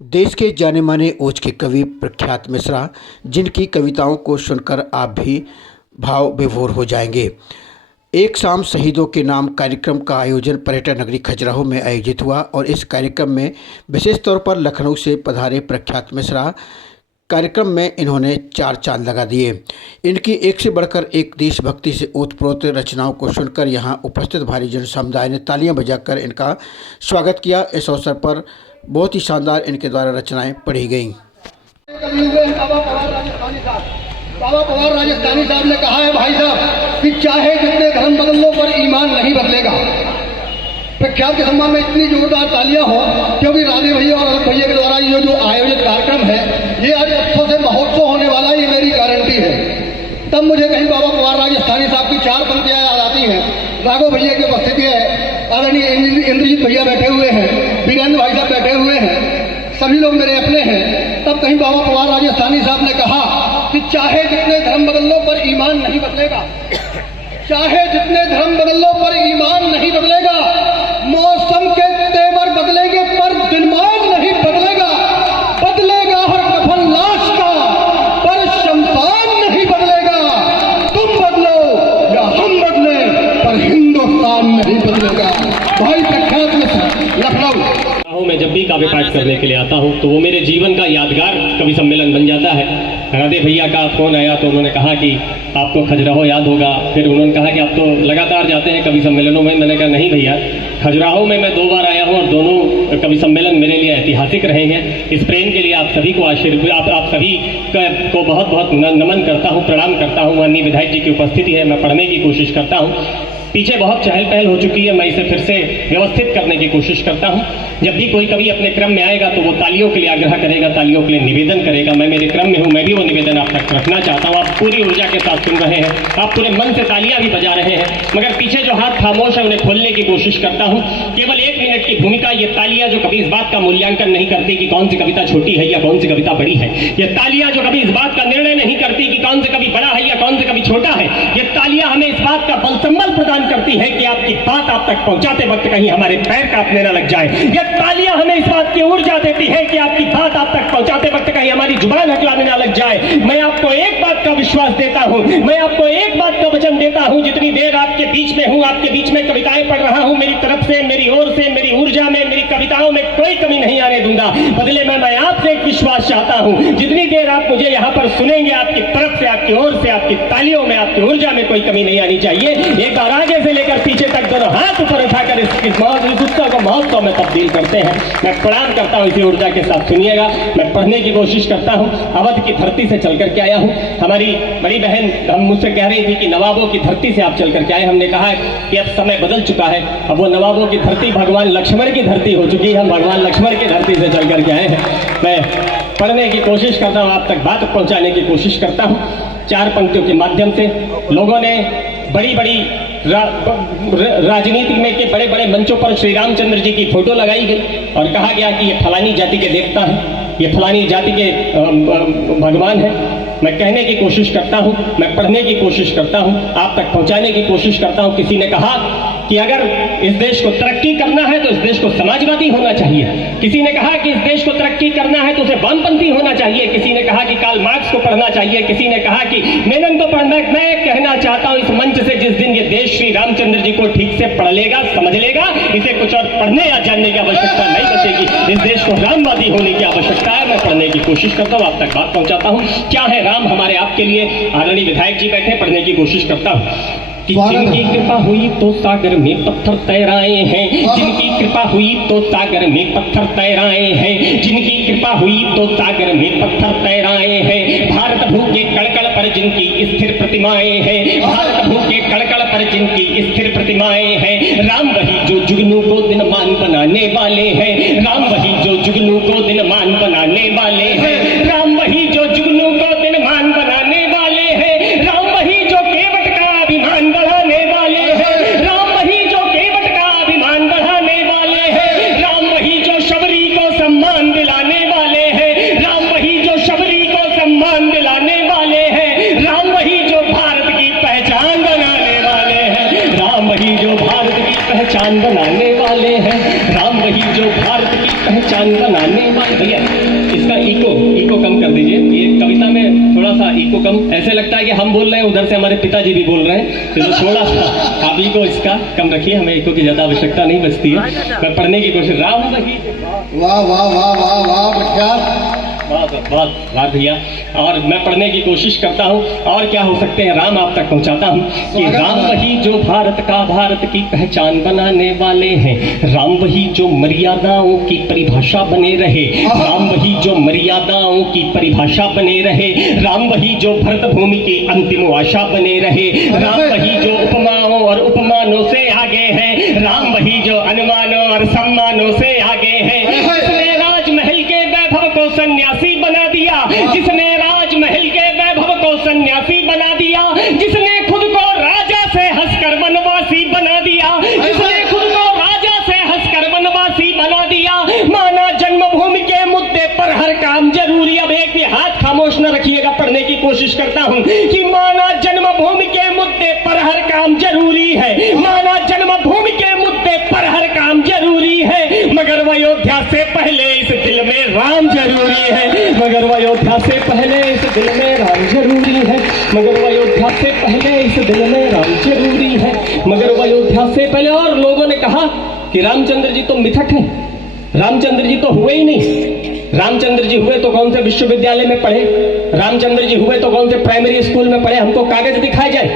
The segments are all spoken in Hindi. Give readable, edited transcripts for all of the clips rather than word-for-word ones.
देश के जाने माने ओज के कवि प्रख्यात मिश्रा, जिनकी कविताओं को सुनकर आप भी भाव विभोर हो जाएंगे। एक शाम शहीदों के नाम कार्यक्रम का आयोजन पर्यटन नगरी खजुराहो में आयोजित हुआ और इस कार्यक्रम में विशेष तौर पर लखनऊ से पधारे प्रख्यात मिश्रा कार्यक्रम में इन्होंने चार चांद लगा दिए। इनकी एक से बढ़कर एक देशभक्ति से ओतप्रोत रचनाओं को सुनकर यहां उपस्थित भारी जन समुदाय ने तालियां बजाकर इनका स्वागत किया। इस अवसर पर बहुत ही शानदार इनके द्वारा रचनाएं पढ़ी गईं। बाबा पवार राजस्थानी साहब ने कहा है भाई साहब कि चाहे जितने धर्म बदल लो पर ईमान नहीं बदलेगा। प्रख्यात के सम्मान में इतनी जोरदार तालियां हो क्योंकि राधे भैया और अलग भैया के द्वारा ये जो आयोजित कार्यक्रम है ये आज उत्सव से महोत्सव होने वाला है, ये मेरी गारंटी है। तब मुझे कहीं बाबा पवार राजस्थानी साहब की चार पंक्तियां याद आती हैं। राघव भैया की उपस्थिति है, आदरणीय इंद्रजीत भैया बैठे हुए हैं, वीरेंद्र भाई साहब बैठे हुए हैं, सभी लोग मेरे अपने हैं। तब कहीं बाबा पवार राजस्थानी साहब ने कहा कि चाहे जितने धर्म बदल लो पर ईमान नहीं बदलेगा। चाहे जितने धर्म बदल लो पर ईमान नहीं बदलेगा। मौसम के तेवर बदलेंगे पर दिनमान नहीं बदलेगा। बदलेगा हर कफन लाश का पर शमशान नहीं बदलेगा। तुम बदलो या हम बदले पर हिंदुस्तान नहीं बदलेगा। भाई प्रख्यात मिश्रा, लखनऊ। मैं जब भी काव्य पाठ करने के लिए आता हूँ तो वो मेरे जीवन का यादगार कवि सम्मेलन बन जाता है। राधे भैया का फोन आया तो उन्होंने कहा कि आपको खजुराहो याद होगा। फिर उन्होंने कहा कि आप तो लगातार जाते हैं कवि सम्मेलनों में। मैंने कहा नहीं भैया, खजुराहो में मैं 2 बार आया हूँ और दोनों कवि सम्मेलन मेरे लिए ऐतिहासिक रहे हैं। इस प्रेम के लिए आप सभी को आप सभी को बहुत बहुत नमन करता हूँ, प्रणाम करता हूँ। माननीय विधायक जी की उपस्थिति है, मैं पढ़ने की कोशिश करता हूँ। पीछे बहुत चहल पहल हो चुकी है, मैं इसे फिर से व्यवस्थित करने की कोशिश करता हूं। जब भी कोई कवि अपने क्रम में आएगा तो वो तालियों के लिए आग्रह करेगा, तालियों के लिए निवेदन करेगा। मैं मेरे क्रम में हूं, मैं भी वो निवेदन आप तक रखना चाहता हूं। आप पूरी ऊर्जा के साथ सुन रहे हैं, आप पूरे मन से तालियां भी बजा रहे हैं, मगर पीछे जो हाथ खामोश है उन्हें खोलने की कोशिश करता हूं। केवल 1 मिनट की भूमिका ये तालियां जो कभी इस बात का मूल्यांकन नहीं करती कि कौन सी कविता छोटी है या कौन सी कविता बड़ी है। ये तालियां जो कभी इस बात का निर्णय नहीं करती कि कौन सी कवि बड़ा है या कौन सी कवि छोटा है। ये तालियां हमें इस बात का बलसंबल प्रदान करती है कि आपकी बात आप तक पहुंचाते वक्त कहीं हमारे पैर कांपने न लग जाए। ये तालियां हमें इस बात की ऊर्जा देती है कि आपकी बात आप तक पहुंचाते वक्त कहीं हमारी जुबान हकलाने न लग जाए। मैं आपको एक बात का विश्वास देता हूं, मैं आपको एक बात का वचन देता हूं, जितनी देर आपके बीच में हूं, आपके बीच में कविताएं पढ़ रहा हूं, मेरी तरफ से, मेरी ओर से, मेरी ऊर्जा में, मेरी कविताओं में कोई कमी नहीं आने दूंगा। बदले में मैं आपसे एक विश्वास चाहता हूं, जितनी देर आप मुझे यहां पर सुनेंगे, आपकी तरफ से, आपकी ओर से, आपकी तालियों में, आपकी ऊर्जा में कोई कमी नहीं आनी चाहिए। एक बार आगे से लेकर पीछे तक दोनों हाथ ऊपर उठाकर इस उत्सव को महोत्सव में तब्दील करते हैं। मैं प्रणाम करता हूं, इसी ऊर्जा के साथ सुनिएगा। मैं पढ़ने की कोशिश करता हूं। अवध की धरती से चल करके आया हूं। हमारी बड़ी बहन हम मुझसे कह रही थी कि नवाबों की धरती से आप चल करके आए। हमने कहा कि अब समय बदल चुका है, अब वो नवाबों की धरती भगवान लक्ष्मण की धरती हो चुकी है। हम भगवान लक्ष्मण की धरती से चल करके आए हैं। मैं पढ़ने की कोशिश करता हूं, आप तक बात पहुंचाने की कोशिश करता हूं। 4 पंक्तियों के माध्यम से लोगों ने बड़ी बड़ी राजनीति में के बड़े बड़े मंचों पर श्री रामचंद्र जी की फोटो लगाई गई और कहा गया कि ये फलानी जाति के देवता हैं, ये फलानी जाति के भगवान हैं। मैं कहने की कोशिश करता हूं, मैं पढ़ने की कोशिश करता हूं, आप तक पहुंचाने की कोशिश करता हूं। किसी ने कहा कि अगर इस देश को तरक्की करना है तो इस देश को समाजवादी होना चाहिए। किसी ने कहा कि इस देश को तरक्की करना है तो उसे वामपंथी होना चाहिए। किसी ने कहा कि कार्ल मार्क्स को पढ़ना चाहिए। किसी ने कहा कि मेनन को पढ़ना। मैं कहना चाहता हूं इस मंच से, जिस दिन ये देश श्री रामचंद्र जी को ठीक से पढ़ लेगा, समझ लेगा, इसे कुछ और पढ़ने या जानने की आवश्यकता नहीं बचेगी। इस देश को रामवादी होने की आवश्यकता है। मैं पढ़ने की कोशिश करता हूं, आप तक बात पहुंचाता हूं। क्या है राम हमारे आपके लिए? आदरणीय विधायक जी बैठे, पढ़ने की कोशिश करता हूं कि जिनकी कृपा हुई तो सागर में पत्थर तैराए हैं। जिनकी कृपा हुई तो सागर में पत्थर तैराए हैं। जिनकी कृपा हुई तो सागर में पत्थर तैराए हैं। भारत भू के कड़कड़ पर जिनकी स्थिर प्रतिमाएं हैं। भारत भू के कड़कड़ पर जिनकी स्थिर प्रतिमाएं हैं। राम वही जो जुगनू को दिनमान बनाने वाले हैं। राम वही जो जुगनू को दिनमान बनाने वाले हैं। राम वही जो जुगनू को दिनमान बनाने वाले हैं। राम वही जो केवट का अभिमान बढ़ाने वाले हैं। राम वही जो केवट का अभिमान बढ़ाने वाले हैं। राम वही जो शबरी को सम्मान दिलाने वाले हैं। राम वही जो शबरी को सम्मान दिलाने वाले हैं। राम वही जो भारत की पहचान बनाने वाले हैं। राम वही जो भारत की पहचान बनाने वाले हैं। राम वही जो भारत की पहचान बनाने वाले को कम, ऐसे लगता है कि हम बोल रहे हैं, उधर से हमारे पिताजी भी बोल रहे हैं, तो जो थोड़ा सा आप ही को इसका कम रखिए, हमें इको की ज़्यादा आवश्यकता नहीं बचती है। मैं पढ़ने की कोशिश। राम वही, वाह वाह वाह वाह वाह प्रख्यात, बहुत वाह भैया। और मैं पढ़ने की कोशिश करता हूँ, और क्या हो सकते हैं राम आप तक पहुँचाता हूँ कि राम वही जो भारत का, भारत की पहचान बनाने वाले हैं। राम वही जो मर्यादाओं की परिभाषा बने रहे। राम वही जो मर्यादाओं की परिभाषा बने रहे। राम वही जो भरत भूमि की अंतिम आशा बने रहे। राम वही जो उपमाओं और उपमानों से आगे है। राम वही जो अनुमानों और सम्मानों से आगे है। जिसने राजमहल के वैभव को सन्यासी बना दिया, जिसने राजमहल के वैभव को सन्यासी बना दिया, जिसने खुद को राजा से हंसकर वनवासी बना दिया, जिसने खुद को राजा से हंसकर वनवासी बना दिया। माना जन्मभूमि के मुद्दे पर हर काम जरूरी। अब एक भी हाथ खामोश न रखिएगा, पढ़ने की कोशिश करता हूँ कि माना जन्मभूमि के मुद्दे पर हर काम जरूरी है। माना जन्मभूमि के मुद्दे पर हर काम जरूरी है, मगर अयोध्या से पहले इस दिल में राम जरूरी है। मगर अयोध्या से पहले इस दिल में राम जरूरी है। मगर अयोध्या से पहले इस दिल में राम जरूरी है। मगर अयोध्या से पहले। और लोगों ने कहा कि रामचंद्र जी तो मिथक हैं, रामचंद्र जी तो हुए ही नहीं। रामचंद्र जी हुए तो कौन से विश्वविद्यालय में पढ़े, रामचंद्र जी हुए तो कौन से प्राइमरी स्कूल में पढ़े, हमको कागज दिखाए जाए।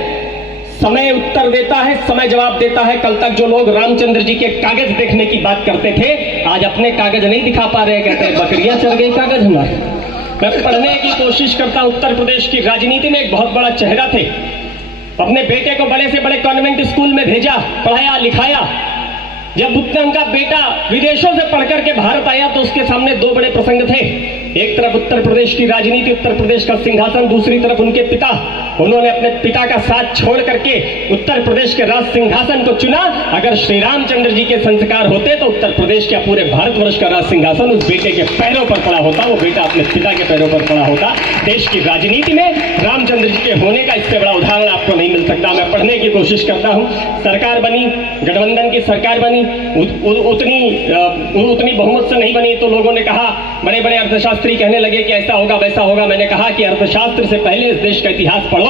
समय उत्तर देता है, समय जवाब देता है। कल तक जो लोग रामचंद्र जी के कागज देखने की बात करते थे, आज अपने कागज नहीं दिखा पा रहे, कहते हैं बकरियां चढ़ गई कागज हमारे। मैं पढ़ने की कोशिश करता हूं। उत्तर प्रदेश की राजनीति में एक बहुत बड़ा चेहरा थे। अपने बेटे को बड़े से बड़े कॉन्वेंट स्कूल में भेजा, पढ़ाया लिखाया। जब उनका बेटा विदेशों से पढ़कर के भारत आया तो उसके सामने दो बड़े प्रसंग थे। एक तरफ उत्तर प्रदेश की राजनीति, उत्तर प्रदेश का सिंहासन, दूसरी तरफ उनके पिता। उन्होंने अपने पिता का साथ छोड़ करके उत्तर प्रदेश के राज सिंहासन को चुना। अगर श्री रामचंद्र जी के संस्कार होते तो उत्तर प्रदेश के पूरे भारतवर्ष का राज सिंहासन उस बेटे के पैरों पर पड़ा होता, वो बेटा अपने पिता के पैरों पर पड़ा होता। देश की राजनीति में रामचंद्र जी के होने का इससे बड़ा उदाहरण आपको नहीं मिल सकता। मैं पढ़ने की कोशिश करता हूँ। सरकार बनी, गठबंधन की सरकार बनी, उतनी बहुमत से नहीं बनी, तो लोगों ने कहा, बड़े बड़े अर्थशास्त्री कहने लगे कि ऐसा होगा वैसा होगा। मैंने कहा कि अर्थशास्त्र से पहले इस देश का इतिहास पढ़ो।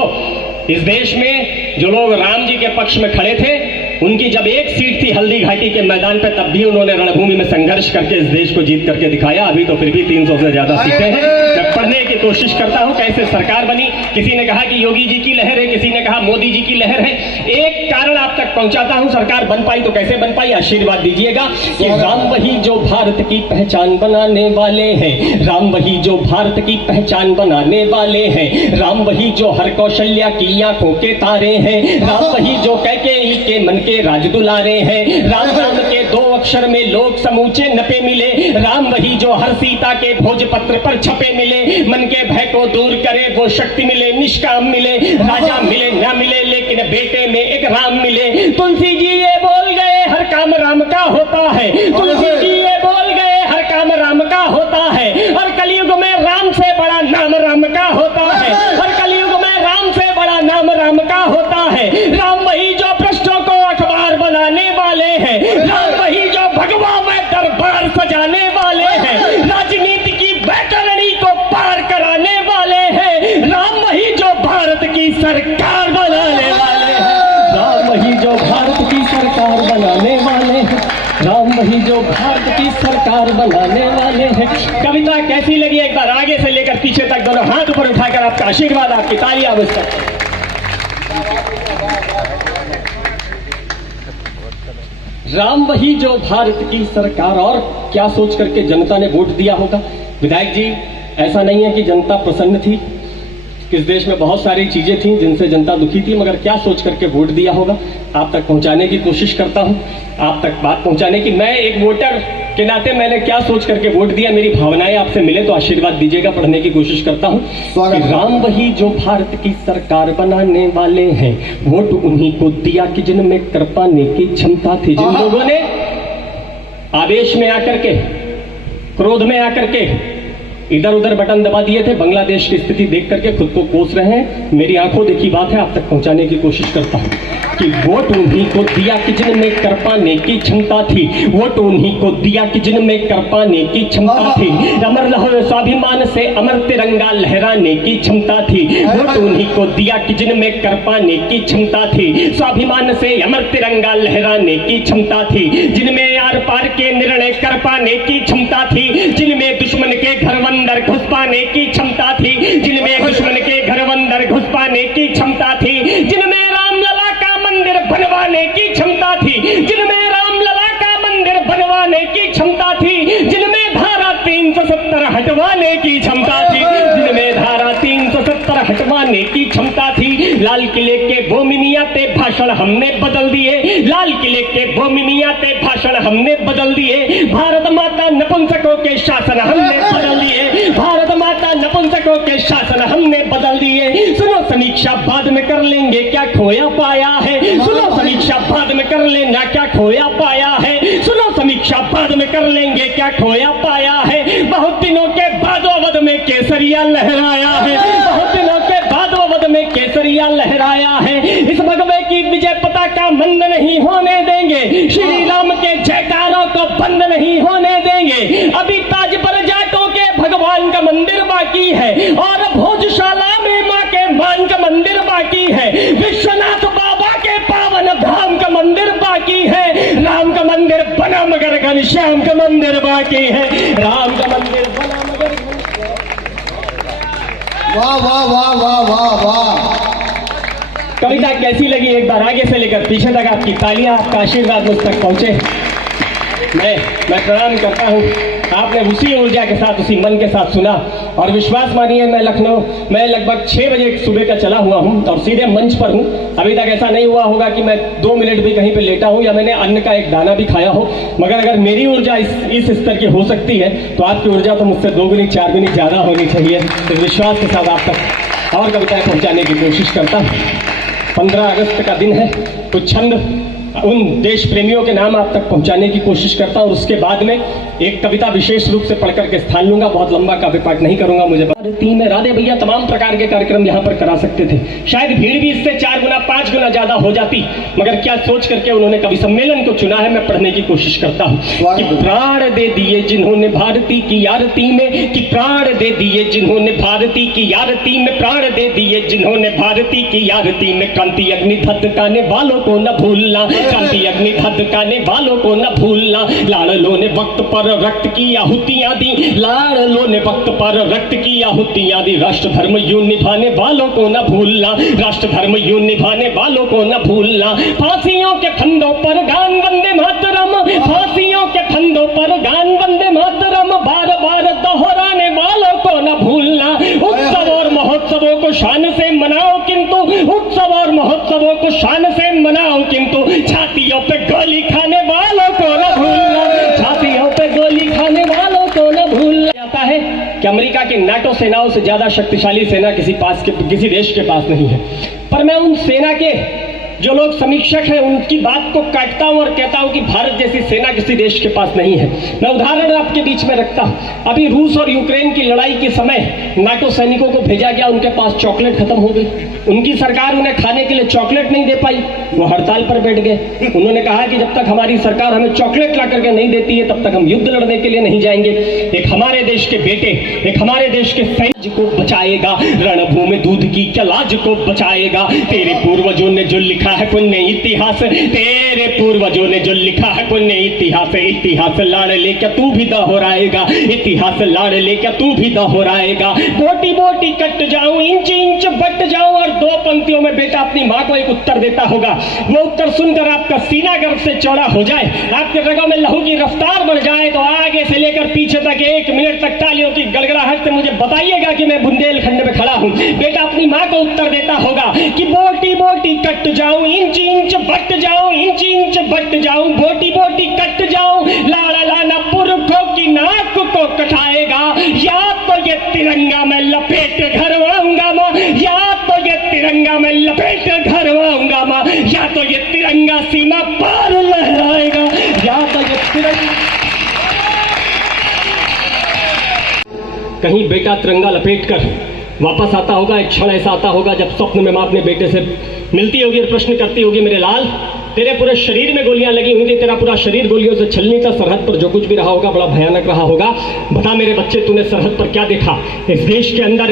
इस देश में जो लोग राम जी के पक्ष में खड़े थे, उनकी जब एक सीट थी हल्दी घाटी के मैदान पे, तब भी उन्होंने रणभूमि में संघर्ष करके इस देश को जीत करके दिखाया। अभी तो फिर भी 300 से ज्यादा सीटें हैं। मैं पढ़ने की कोशिश करता हूं कैसे सरकार बनी। किसी ने कहा कि योगी जी की लहर है, किसी ने कहा मोदी जी की लहर है। एक कारण आप तक पहुंचाता हूं, सरकार बन पाई तो कैसे बन पाई, आशीर्वाद दीजिएगा कि राम वही जो भारत की पहचान बनाने वाले हैं। राम वही जो भारत की पहचान बनाने वाले हैं। राम वही जो हर कौशल्या की आंखों के तारे हैं। राम वही जो कैकेयी के मन के राज दुलारे हैं। राम नाम के दो अक्षर में लोग समूचे नपे मिले। राम वही जो हर सीता के भोजपत्र पर छपे मिले। मन के भय को दूर करे वो शक्ति मिले, निष्काम मिले। राजा मिले ना मिले, लेकिन बेटे में एक राम मिले। तुलसी जी ये बोल गए हर काम राम का होता है। तुलसी जी ये बोल गए हर काम राम का होता है। और कलयुग में राम से बड़ा नाम राम का होता है। और कलयुग में राम से बड़ा नाम राम का होता है। राम वही जो पृष्ठों को अखबार बनाने वाले हैं। राम वही जो भगवा में दरबार सजाने वाले हैं। राजनीति की बैतरणी को पार कराने वाले हैं। राम वही जो भारत की सरकार बनाने वाले हैं। राम वही जो भारत की सरकार बनाने वाले हैं। राम वही जो भारत की सरकार बनाने वाले हैं। कविता कैसी लगी, एक बार आगे से लेकर पीछे तक दोनों हाथ ऊपर उठाकर आपका आशीर्वाद, आपकी तालियां आवश्यक। राम वही जो भारत की सरकार। और क्या सोच करके जनता ने वोट दिया होगा। विधायक जी, ऐसा नहीं है कि जनता प्रसन्न थी। इस देश में बहुत सारी चीजें थी जिनसे जनता दुखी थी, मगर क्या सोच करके वोट दिया होगा, आप तक पहुंचाने की कोशिश करता हूं। आप तक बात पहुंचाने की, मैं एक वोटर के नाते मैंने क्या सोच करके वोट दिया, मेरी भावनाएं आपसे मिले तो आशीर्वाद दीजिएगा। पढ़ने की कोशिश करता हूं कि राम वही जो भारत की सरकार बनाने वाले हैं। वोट उन्हीं को दिया कि जिनमें कर पाने की क्षमता थी। जिन लोगों ने आवेश में आकर के, क्रोध में आकर के इधर उधर बटन दबा दिए थे, बांग्लादेश की स्थिति देख करके खुद को कोस रहे हैं। मेरी आंखों देखी बात है, आप तक पहुंचाने की कोशिश करता हूं कि वोट उन्हीं को दिया कि जिनमें कर पाने की क्षमता थी, वोट उन्हीं को दिया कि जिनमें कर पाने की क्षमता थी, अमर लहर स्वाभिमान से अमर तिरंगा लहराने की क्षमता थी, वोट उन्हीं को दिया कि जिनमें कर पाने की क्षमता थी, स्वाभिमान से अमर तिरंगा लहराने की क्षमता थी, जिनमें आर पार के निर्णय कर पाने की क्षमता थी, जिनमें दुश्मन के घर अंदर घुस पाने की क्षमता थी, जिनमें दुश्मन के घर अंदर घुस पाने की क्षमता थी, जिनमें रामलला का मंदिर बनवाने की क्षमता थी, जिनमें रामलला का मंदिर बनवाने की क्षमता थी, जिनमें धारा 370 हटवाने की क्षमता थी, जिनमें धारा 370 हटवाने की क्षमता थी। लाल किले के वो मिमियाते भाषण हमने बदल दिए, लाल किले के वो मिमियाते भाषण हमने बदल दिए, भारत माता नपुंसकों के शासन हमने बदल दिए, भारत माता नपुंसकों के शासन हमने बदल दिए। सुनो समीक्षा बाद में कर लेंगे क्या खोया पाया है, सुनो समीक्षा बाद में कर लेना क्या खोया पाया है, सुनो समीक्षा बाद में कर लेंगे क्या खोया पाया है। बहुत दिनों के बाद अवध में केसरिया लहराया है, बहुत दिनों के बाद अवध में केसरिया लहराया है। इस भगवे की विजय पताका मंद नहीं होने देंगे, श्री राम के जयकारों को बंद नहीं होने देंगे। अभी ताज पर जाटों के भगवान का मंदिर बाकी है और भोजशाला में मां के मान का मंदिर बाकी है, विश्वनाथ बाबा के पावन धाम का मंदिर बाकी है। राम का मंदिर बना मगर घनश्याम का मंदिर बाकी है, राम का मंदिर बना मगर। वाह वाह वाह वाह वाह वाह। कविता कैसी लगी एक बार आगे से लेकर पीछे तक आपकी तालियां, आपका आशीर्वाद मुझ तक पहुंचे। मैं प्रणाम करता हूं। आपने उसी ऊर्जा के साथ, उसी मन के साथ सुना और विश्वास मानिए मैं लगभग 6 बजे सुबह का चला हुआ हूं और सीधे मंच पर हूं। अभी तक ऐसा नहीं हुआ होगा कि मैं 2 मिनट भी कहीं पे लेटा हूं या मैंने अन्न का एक दाना भी खाया हो, मगर अगर मेरी ऊर्जा इस स्तर की हो सकती है तो आपकी ऊर्जा तो मुझसे 2 गुनी 4 गुनी ज्यादा होनी चाहिए। तो विश्वास के साथ आप तक और कविताएं पहुंचाने की कोशिश करता हूं। 15 अगस्त का दिन है, कुछ छंद उन देश प्रेमियों के नाम आप तक पहुंचाने की कोशिश करता हूं और उसके बाद में एक कविता विशेष रूप से पढ़कर के स्थान लूंगा। बहुत लंबा काव्य पाठ नहीं करूंगा, मुझे तीन में राधे भैया तमाम प्रकार के कार्यक्रम यहां पर करा सकते थे, शायद भीड़ भी इससे 4 गुना 5 गुना ज्यादा हो जाती, मगर क्या सोच करके उन्होंने कवि सम्मेलन को चुना है। मैं पढ़ने की कोशिश करता हूं कि प्राण दे दिए जिन्होंने भारती की आरती में, कि प्राण दे दिए जिन्होंने भारती की आरती में, प्राण दे दिए जिन्होंने भारती की आरती में, क्रांति अग्नि धधकाने वालों को न भूलना, क्रांति अग्नि धधकाने वालों को न भूलना, लाड़लों ने वक्त पर रक्त की आहुतियां दी, लाड़लों ने वक्त पर रक्त की आहुतियां दी, राष्ट्र धर्म यूं निभाने वालों को न भूलना, राष्ट्र धर्म यूं निभाने वालों को न भूलना, फांसियों के फंदों पर गान वंदे मातरम, फांसियों के फंदों पर गान वंदे मातरम, बार बार दोहराने वालों को न भूलना, उत्सव और महोत्सवों को शान से मनाओ किंतु, उत्सव और महोत्सवों को शान से मनाओ किंतु, छातियों पे गोली खाने वालों को न भूलना, छातियों पे गोली खाने वालों को न भूलना। जाता है कि अमेरिका की नाटो सेनाओं से ज्यादा शक्तिशाली सेना किसी देश के पास नहीं है, पर मैं उन सेना के जो लोग समीक्षक हैं उनकी बात को काटता हूं और कहता हूं कि भारत जैसी सेना किसी देश के पास नहीं है। मैं उदाहरण आपके बीच में रखता हूं। अभी रूस और यूक्रेन की लड़ाई के समय नाटो सैनिकों को भेजा गया, उनके पास चॉकलेट खत्म हो गई, उनकी सरकार उन्हें खाने के लिए चॉकलेट नहीं दे पाई, वो हड़ताल पर बैठ गए। उन्होंने कहा कि जब तक हमारी सरकार हमें चॉकलेट ला करके नहीं देती है तब तक हम युद्ध लड़ने के लिए नहीं जाएंगे। एक हमारे देश के बेटे, एक हमारे देश के सैनिक को बचाएगा, रणभूमि दूध की क्या लाज को बचाएगा, तेरे पूर्वजों ने जो लिखा है पुण्य इतिहास, तेरे पूर्वजों ने जो लिखा है पुण्य इतिहास, इतिहास लाड़ ले क्या तू भी दोहराएगा, इतिहास लाड़ ले क्या तू भी दोहराएगा, बोटी बोटी कट जाऊं, इंच इंच बट जाऊं। और 2 पंक्तियों में बेटा अपनी माँ को एक उत्तर देता होगा, वो उत्तर सुनकर आपका सीना गर्व से चौड़ा हो जाए, आपके रगों में लहू की रफ्तार बढ़ जाए, तो आगे से लेकर पीछे तक 1 मिनट तक तालियों की गड़गड़ाहट से मुझे बताइएगा कि मैं बुंदेलखंड में खड़ा हूं। बेटा अपनी माँ को उत्तर देता होगा कि बोटी बोटी कट जाऊं, इंच इंच बट जाऊं, इंच इंच बट जाऊं, बोटी बोटी कट जाऊं, लाड़ा लाना पुरखों की नाक को कटाएगा, या तो ये तिरंगा मैं लपेट घर आऊंगा मां, या तो ये तिरंगा मैं लपेट घर आऊंगा मां, या तो ये तिरंगा सीमा पार लहराएगा, या तो ये तिरंगा। कहीं बेटा तिरंगा लपेट कर वापस आता होगा। एक क्षण ऐसा आता होगा जब स्वप्न में माँ अपने बेटे से मिलती होगी और प्रश्न करती होगी, मेरे लाल तेरे पूरे शरीर में गोलियां लगी हुई थी, तेरा पूरा शरीर गोलियों से छलनी था, सरहद पर जो कुछ भी रहा होगा बड़ा भयानक रहा होगा। बता मेरे बच्चे, तूने सरहद पर क्या देखा? इस देश के अंदर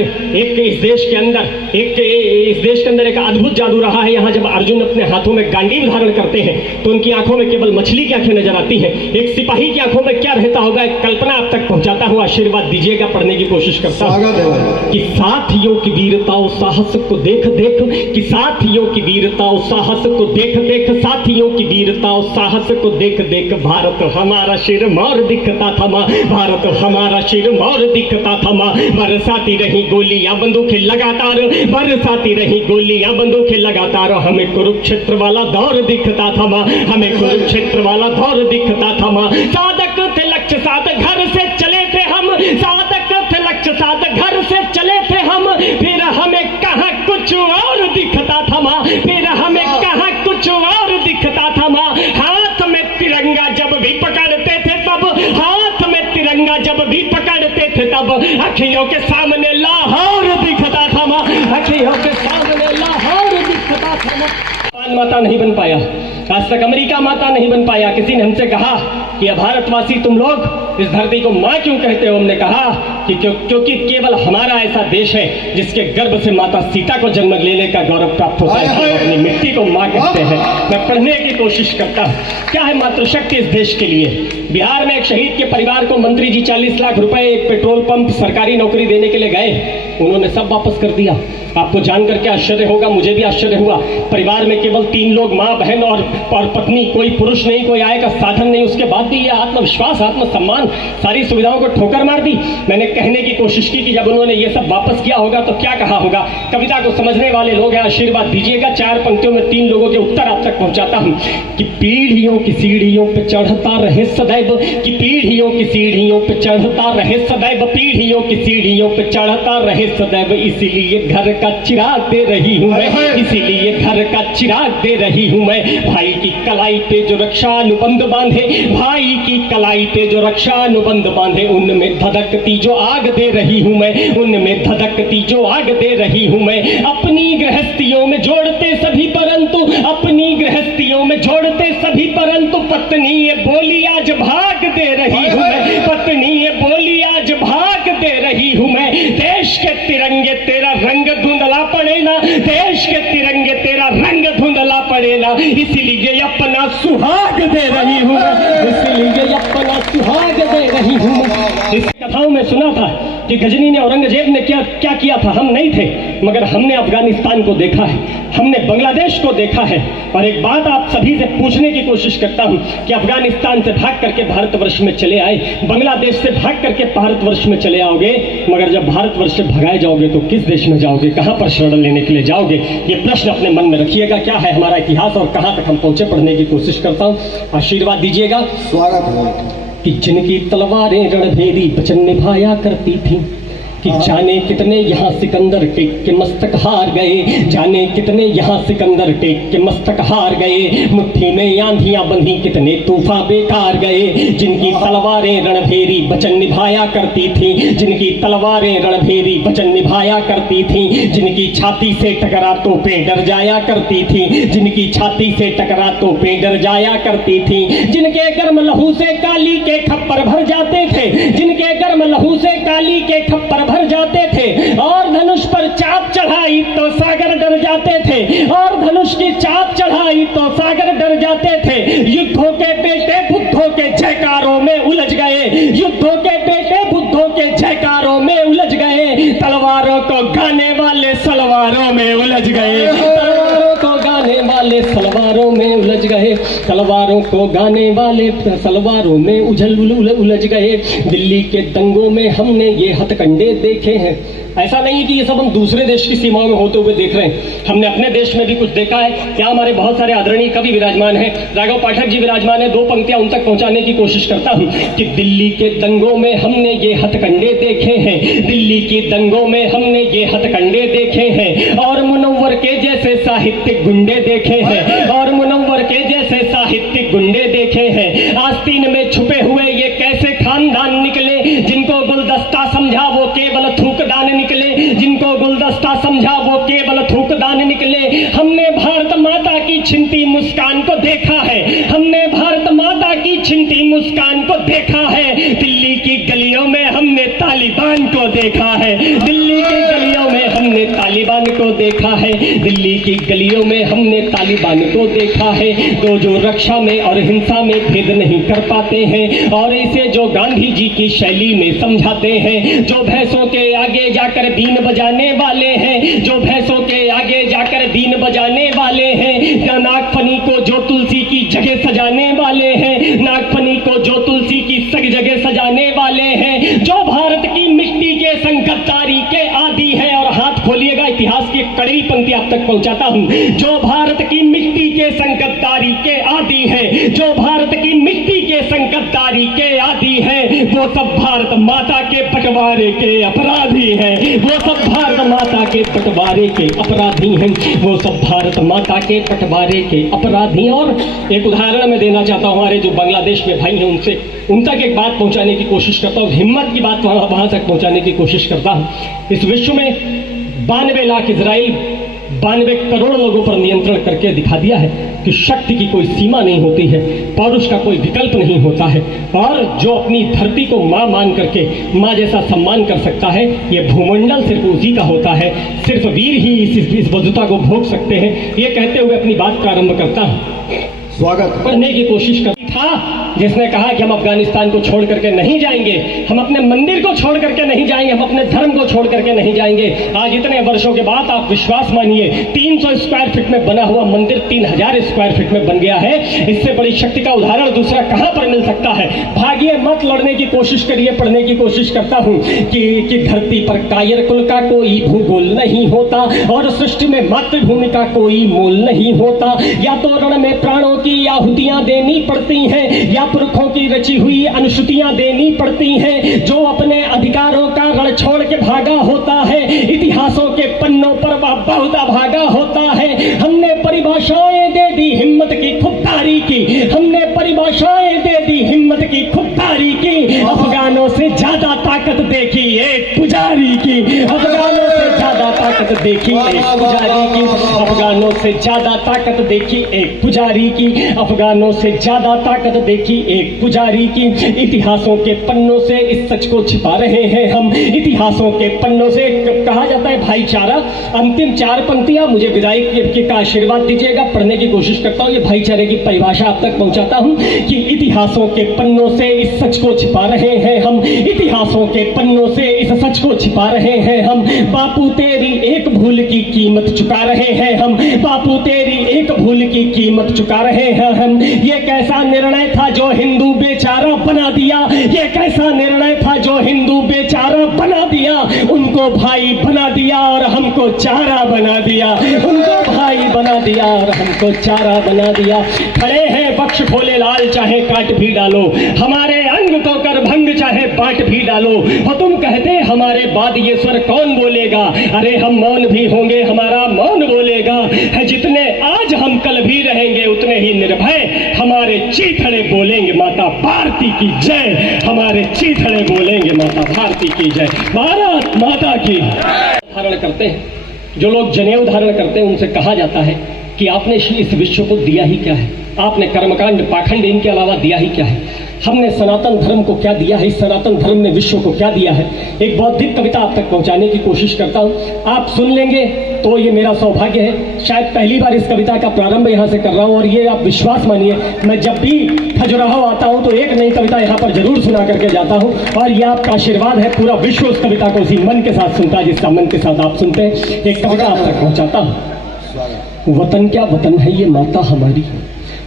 एक अद्भुत जादू रहा है। यहाँ जब अर्जुन अपने हाथों में गांडीव धारण करते हैं तो उनकी आंखों में केवल मछली की आंखें नजर आती हैं। एक सिपाही की आंखों में क्या रहता होगा, एक कल्पना आप तक पहुंचाता हूँ। आशीर्वाद दीजिएगा, पढ़ने की कोशिश करता हूँ कि साथियों की वीरता और साहस को देख देख, कि साथियों की वीरता और साहस को देख देख, साथियों की वीरता और साहस को देख देख, भारत हमारा शिरमौर दिखता था माँ, भारत हमारा शिरमौर दिखता था माँ। बरसाती रही गोलियां बंदूकें लगातार, बरसाती रही गोलियां बंदूकें लगातार, हमें कुरुक्षेत्र वाला दौर दिखता था माँ, हमें कुरुक्षेत्र वाला दौर दिखता था माँ। साधक थे लक्ष्य साथ घर से चले थे हम, साधक थे लक्ष्य साथ घर से चले थे हम, फिर हमें कहाँ कुछ और दिखता था माँ, फिर हमें कहाँ कुछ और दिखता था माँ। हाथ में तिरंगा जब भी पकड़ते थे तब, हाथ में तिरंगा जब भी पकड़ते थे तब, अखियों के सामने लाहौर दिखता था माँ, अखियों के सामने लाहौर दिखता था माँ। माता नहीं बन पाया, आज तक अमेरिका माता नहीं बन पाया। किसी ने हमसे कहा कि भारतवासी तुम लोग इस धरती को माँ क्यों कहते हो? हमने कहा कि क्योंकि केवल हमारा ऐसा देश है जिसके गर्भ से माता सीता को जन्म लेने का गौरव प्राप्त होता है, अपनी मिट्टी को माँ कहते हैं। मैं पढ़ने की कोशिश करता हूँ क्या है मातृशक्ति इस देश के लिए। बिहार में एक शहीद के परिवार को मंत्री जी 40 लाख रुपए एक पेट्रोल पंप सरकारी नौकरी देने के लिए गए, उन्होंने सब वापस कर दिया। आपको जानकर के आश्चर्य होगा, मुझे भी आश्चर्य हुआ। परिवार में केवल 3 लोग, माँ बहन और पत्नी, कोई पुरुष नहीं, कोई आय का साधन नहीं। उसके बाद भी ये आत्मविश्वास, आत्मसम्मान, सारी सुविधाओं को ठोकर मार दी। मैंने कहने की कोशिश की कि जब उन्होंने ये सब वापस किया होगा तो क्या कहा होगा। कविता को समझने वाले लोग हैं, आशीर्वाद दीजिएगा। 4 पंक्तियों में 3 लोगों के उत्तर आप तक पहुंचाता हूं कि पीढ़ियों की सीढ़ियों पे चढ़ता रहे सदैव, कि पीढ़ियों की सीढ़ियों पे चढ़ता रहे सदैव, पीढ़ियों की सीढ़ियों पे चढ़ता रहे सदैव, इसीलिए घर का चिराग दे रही हूं मैं, इसीलिए घर का चिराग दे रही हूं मैं। भाई की कलाई पे जो रक्षा अनुबंध बांधे, भाई की कलाई पे जो रक्षा अनुबंध बांधे, उनमें धधकती जो आग दे रही हूं मैं, उनमें धधकती जो आग दे रही हूं मैं। अपनी गृहस्थियों में जोड़ते सभी परंतु, अपनी गृहस्थियों में जोड़ते सभी परंतु, पत्नी ये बोली आज भाग दे रही हूं मैं, पत्नी ये बोली आज भाग दे रही हूं मैं। देश के तिरंगे तेरा रंग धुंधला पड़े ना, देश के तिरंगे तेरा रंग धुंधला पड़े ना, इसीलिए अपना सुहाग दे रही हूं मैं, इसीलिए अपना सुहाग दे रही हूं मैं। इस कथाओं में सुना था कि गजनी ने, औरंगजेब ने क्या किया था। हम नहीं थे, मगर हमने अफगानिस्तान को देखा है, हमने बांग्लादेश को देखा है। और एक बात आप सभी से पूछने की कोशिश करता हूं कि अफगानिस्तान से भाग करके भारतवर्ष में चले आए, बांग्लादेश से भाग करके भारतवर्ष में चले आओगे, मगर जब भारतवर्ष से भगाए जाओगे तो किस देश में जाओगे, कहां पर शरण लेने के लिए जाओगे? ये प्रश्न अपने मन में रखिएगा। क्या है हमारा इतिहास और कहां तक हम पहुंचे, पढ़ने की कोशिश करता हूं। आशीर्वाद दीजिएगा। स्वागत है कि जिनकी तलवारें रणभेदी वचन निभाया करती थी, कि जाने कितने यहाँ सिकंदर टेक के मस्तक हार गए, जाने कितने यहाँ सिकंदर टेक के मस्तक हार गए, मुट्ठी में आंधियां बंधी कितने तूफान बेकार गए। जिनकी तलवारें रणभेरी वचन निभाया करती थी, जिनकी तलवारें रणभेरी वचन निभाया करती थी, जिनकी छाती से टकरा तोपें डर जाया करती थी, जिनकी छाती से टकरा तोपें डर जाया करती थी, जिनके गर्म लहू से काली के खप्पर भर जाते थे, जिनके गर्म लहू से काली के खप्पर भर जाते थे, और धनुष पर चाप चढ़ाई तो सागर डर जाते थे, और धनुष की चाप चढ़ाई तो सागर डर जाते थे। युद्धों के बेटे बुद्धों के जयकारों में उलझ गए, युद्धों के बेटे बुद्धों के जयकारों में उलझ गए, तलवारों को गाने वाले सलवारों में उलझ गए, तलवारों को गाने वाले सलवारों में उलझ गए, तलवारों को गाने वाले सलवारों में उलझ गए। दिल्ली के दंगों में हमने ये हथकंडे देखे हैं। ऐसा नहीं कि ये सब हम दूसरे देश की सीमाओं में होते हुए देख रहे हैं, हमने अपने देश में भी कुछ देखा है। यहाँ हमारे बहुत सारे आदरणीय कवि विराजमान हैं, राघव पाठक जी विराजमान है। 2 पंक्तियां उन तक पहुंचाने की कोशिश करता हूं कि दिल्ली के दंगों में हमने ये हथकंडे देखे हैं, दिल्ली की दंगों में हमने ये हथकंडे देखे हैं, और मुनव्वर के जैसे साहित्यिक गुंडे देखे हैं, और मुनव्वर के जैसे साहित्यिक गुंडे देखे हैं। आस्तीन में छुपे हुए ये कैसे खानदान निकले, जिनको गुलदस्ता समझा वो केवल थूकदान निकले, जिनको गुलदस्ता समझा वो केवल थूकदान निकले। हमने भारत माता की छिनती मुस्कान को देखा है, हमने भारत माता की छिनती मुस्कान को देखा है। दिल्ली की गलियों में हमने तालिबान को देखा है, दिल्ली की गलियों में हमने तालिबान को देखा है, दिल्ली की गलियों में हमने तालिबान को देखा है। तो जो रक्षा में और हिंसा में भेद नहीं कर पाते हैं और इसे जो गांधी जी की शैली में समझाते हैं, जो भैंसों के आगे जाकर बीन बजाने वाले हैं, जो भैंसों के आगे जाकर बीन बजाने वाले हैं, या नागफनी को जो तुलसी की जगह सजाने वाले हैं, नागफनी को जो तुलसी की सग जगह सजाने वाले हैं, जो भारत की मिट्टी के संगतदारी के आदि है। और हाथ खोलिएगा, इतिहास की कड़वी पंक्ति आप तक पहुंचाता हूं। जो भारत की मिट्टी के संगतदारी के आदि है, जो भारत की मिट्टी के संगतदारी के आदि है, वो सब भारत माता के बंटवारे के अपराधी हैं, वो सब भारत माता के बंटवारे के अपराधी हैं, वो सब भारत माता के बंटवारे के अपराधी। और एक उदाहरण मैं देना चाहता हूं, हमारे जो बांग्लादेश में भाई हैं उनसे उन तक एक बात पहुंचाने की कोशिश करता हूं, हिम्मत की बात वहां तक पहुंचाने की कोशिश करता हूं। इस विश्व में 92 लाख इजराइल 92 करोड़ लोगों पर नियंत्रण करके दिखा दिया है कि शक्ति की कोई सीमा नहीं होती है, पौरुष का कोई विकल्प नहीं होता है। और जो अपनी धरती को मां मान करके मां जैसा सम्मान कर सकता है, ये भूमंडल सिर्फ उसी का होता है, सिर्फ वीर ही इस वजुता को भोग सकते हैं। ये कहते हुए अपनी बात प्रारंभ करता हूं। स्वागत करने की कोशिश कर था जिसने कहा कि हम अफगानिस्तान को छोड़ करके नहीं जाएंगे, हम अपने मंदिर को छोड़ करके नहीं जाएंगे, हम अपने धर्म को छोड़ करके नहीं जाएंगे। आज इतने वर्षों के बाद आप विश्वास मानिए 300 स्क्वायर फीट में बना हुआ मंदिर 3000 स्क्वायर फीट में बन गया है। इससे बड़ी शक्ति का उदाहरण दूसरा कहां पर मिल सकता है? भागिए मत, लड़ने की कोशिश करिए। पढ़ने की कोशिश करता हूं कि धरती पर कायर कुल का कोई भूगोल नहीं होता और सृष्टि में मातृभूमि का कोई मूल नहीं होता। या तो रण में प्राणों की आहुतियां देनी पड़ती हैं या पुरखों की रची हुई अनुश्रुतियां देनी पड़ती हैं। जो अपने अधिकारों का रण छोड़ के भागा होता है, इतिहासों के पन्नों पर वह बहुत भागा होता है। हमने परिभाषाएं दे दी हिम्मत की खुददारी की, हमने परिभाषाएं दे दी हिम्मत की खुददारी की। अफगानों से ज्यादा ताकत देखी एक पुजारी की, अफगानों से ज्यादा ताकत देखी एक पुजारी की, अफगानों से ज्यादा ताकत देखी एक पुजारी की, अफगानों से ज्यादा ताकत देखी एक पुजारी की। इतिहासों के पन्नों से इस सच को छिपा रहे हैं हम, इतिहासों के पन्नों से। कहा जाता है भाईचारा, अंतिम 4 पंक्तियां मुझे विदाई का आशीर्वाद दीजिएगा, पढ़ने की कोशिश करता हूं। ये भाईचारे की परिभाषा आप तक पहुंचाता हूं कि इतिहासों के पन्नों से इस सच को छिपा रहे हैं हम, इतिहासों के पन्नों से इस सच को छिपा रहे हैं हम। बापू तेरी एक भूल की कीमत चुका रहे हैं हम, बापू तेरी एक भूल की कीमत चुका रहे हैं हम। ये कैसा निर्णय था जो हिंदू बेचारा बना दिया, ये कैसा निर्णय था जो हिंदू बेचारा बना दिया। उनको भाई बना दिया और हमको चारा बना दिया, उनको भाई बना दिया और हमको चारा बना दिया। खड़े हैं बख्श भोले लाल, चाहे काट भी डालो, हमारे अंग को कर भंग चाहे बांट भी डालो। हो तुम कहते हमारे बाद ये स्वर कौन बोलेगा, अरे हम मौन भी होंगे हमारा मौन बोलेगा। है जितने आज हम कल भी रहेंगे उतने ही निर्भय हमारे चीथड़े बोलेंगे माता भारती की जय, हमारे चीथड़े बोलेंगे माता भारती की जय, भारत माता की। धारण करते हैं जो लोग जनेऊ धारण करते हैं उनसे कहा जाता है कि आपने इस विश्व को दिया ही क्या है, आपने कर्मकांड पाखंड इनके अलावा दिया ही क्या है, हमने सनातन धर्म को क्या दिया है, इस सनातन धर्म ने विश्व को क्या दिया है। एक बौद्धिक कविता आप तक पहुंचाने की कोशिश करता हूं, आप सुन लेंगे तो ये मेरा सौभाग्य है। शायद पहली बार इस कविता का प्रारंभ यहां से कर रहा हूं और ये आप विश्वास मानिए मैं जब भी खजुराहो आता हूं तो एक नई कविता यहां पर जरूर सुना करके जाता हूं और ये आपका आशीर्वाद है। पूरा विश्व उस कविता को उसी मन के साथ सुनता है जिसका मन के साथ आप सुनते हैं। एक कविता आप तक पहुंचाता हूं। वतन क्या वतन है ये माता हमारी,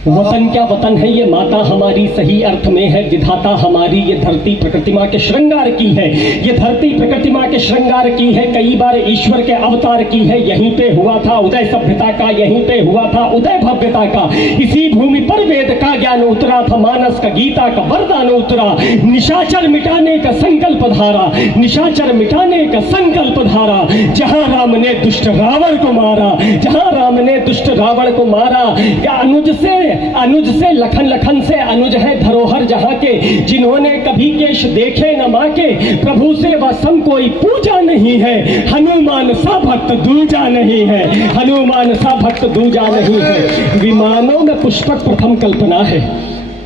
वतन क्या वतन है ये माता हमारी, सही अर्थ में है विधाता हमारी। ये धरती प्रकृति माँ के श्रृंगार की है, ये धरती प्रकृति माँ के श्रृंगार की है, कई बार ईश्वर के अवतार की है। यहीं पे हुआ था उदय सभ्यता का, यहीं पे हुआ था उदय भव्यता का। इसी भूमि पर वेद का ज्ञान उतरा था, मानस का गीता का वरदान उतरा। निशाचर मिटाने का संकल्प धारा, निशाचर मिटाने का संकल्प धारा। जहां राम ने दुष्ट रावण को मारा, जहां राम ने दुष्ट रावण को मारा। या अनुज से अनुज से लखन, लखन से अनुज है धरोहर जहाँ के, जिन्होंने कभी केश देखे न माँ के, प्रभु से वह सम कोई पूजा नहीं है, हनुमान सा भक्त दूजा नहीं है, हनुमान सा भक्त दूजा नहीं है। विमानों में पुष्पक प्रथम कल्पना है।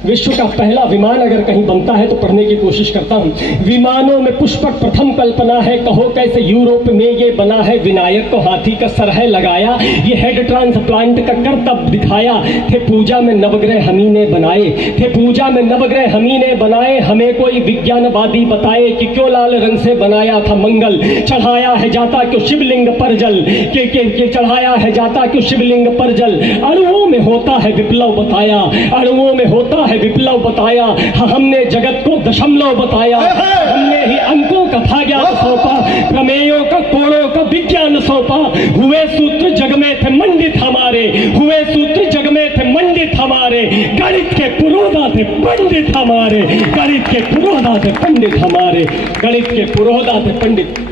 विश्व का पहला विमान अगर कहीं बनता है तो पढ़ने की कोशिश करता हूँ। विमानों में पुष्पक प्रथम कल्पना है, कहो कैसे यूरोप में ये बना है, विनायक को हाथी का सर है लगाया, ये हेड ट्रांसप्लांट का करतब दिखाया, थे पूजा में नवग्रह हमी ने बनाए, थे पूजा में नवग्रह हमी ने बनाए, हमें कोई विज्ञानवादी बताए कि क्यों लाल रंग से बनाया था मंगल, चढ़ाया है जाता क्यों शिवलिंग पर जल, के चढ़ाया है जाता क्यों शिवलिंग पर जल, अणुओं में होता है विप्लव बताया, अणुओं में होता है विप्लव बताया, हमने जगत को दशमलव बताया, हमने ही अंकों का था ज्ञान सौंपा, प्रमेयों का कोणों का विज्ञान सौंपा, हुए सूत्र जग में थे मंडित हमारे, हुए सूत्र जग में थे मंडित हमारे, गणित के पुरोधा थे पंडित हमारे, गणित के पुरोधा थे पंडित हमारे, गणित के पुरोधा थे पंडित,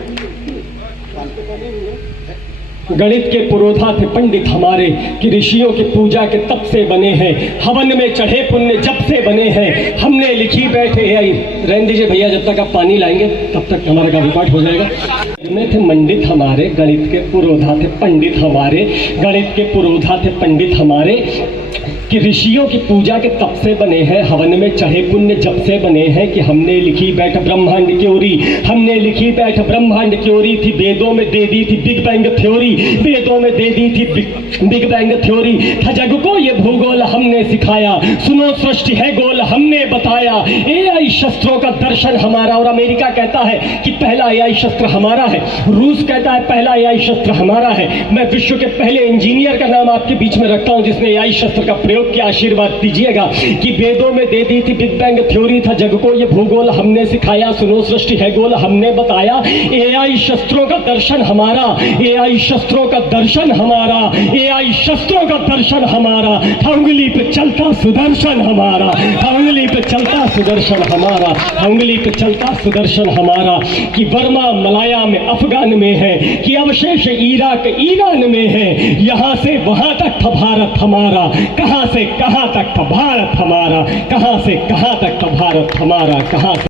गणित के पुरोधा थे पंडित हमारे, कि ऋषियों की पूजा के तप से बने हैं, हवन में चढ़े पुण्य जप से बने हैं, हमने लिखी बैठे हैं। रहने दीजिए भैया, जब तक आप पानी लाएंगे तब तक हमारा का रिकॉर्ड हो जाएगा। में थे मंडित हमारे, गणित के पुरोधा थे पंडित हमारे, गणित के पुरोधा थे पंडित हमारे, कि ऋषियों की पूजा के तप से बने हैं, हवन में चढ़े पुण्य जप से बने हैं, कि हमने लिखी बैठ ब्रह्मांड क्योरी, हमने लिखी बैठ ब्रह्मांड क्योरी, थी वेदों में दे दी थी बिग बैंग थ्योरी, वेदों में दे दी थी बिग बैंग थ्योरी, था जग को ये भूगोल हमने सिखाया, सुनो सृष्टि है गोल हमने बताया, एआई शस्त्रों का दर्शन हमारा। और अमेरिका कहता है कि पहला एआई शस्त्र हमारा है, रूस कहता है पहला एआई शस्त्र हमारा है। मैं विश्व के पहले इंजीनियर का नाम आपके बीच में रखता हूं जिसने एआई शस्त्र का प्रयोग किया, आशीर्वाद दीजिएगा। कि वेदों में दे दी थी बिग बैंग थ्योरी, था जग को ये भूगोल हमने सिखाया, सुनो सृष्टि है गोल हमने बताया, एआई शस्त्रों का दर्शन हमारा, एआई शस्त्रों का दर्शन हमारा, एआई शस्त्रों का दर्शन हमारा, था उंगली पे चलता सुदर्शन हमारा, था उंगली पे चलता सुदर्शन हमारा, था उंगली पे चलता सुदर्शन हमारा। कि वर्मा मलाया में अफगान में है, कि अवशेष इराक ईरान में है, यहां से वहां तक था भारत हमारा, कहां से कहां तक था भारत हमारा, कहां से कहां तक था भारत हमारा, कहां से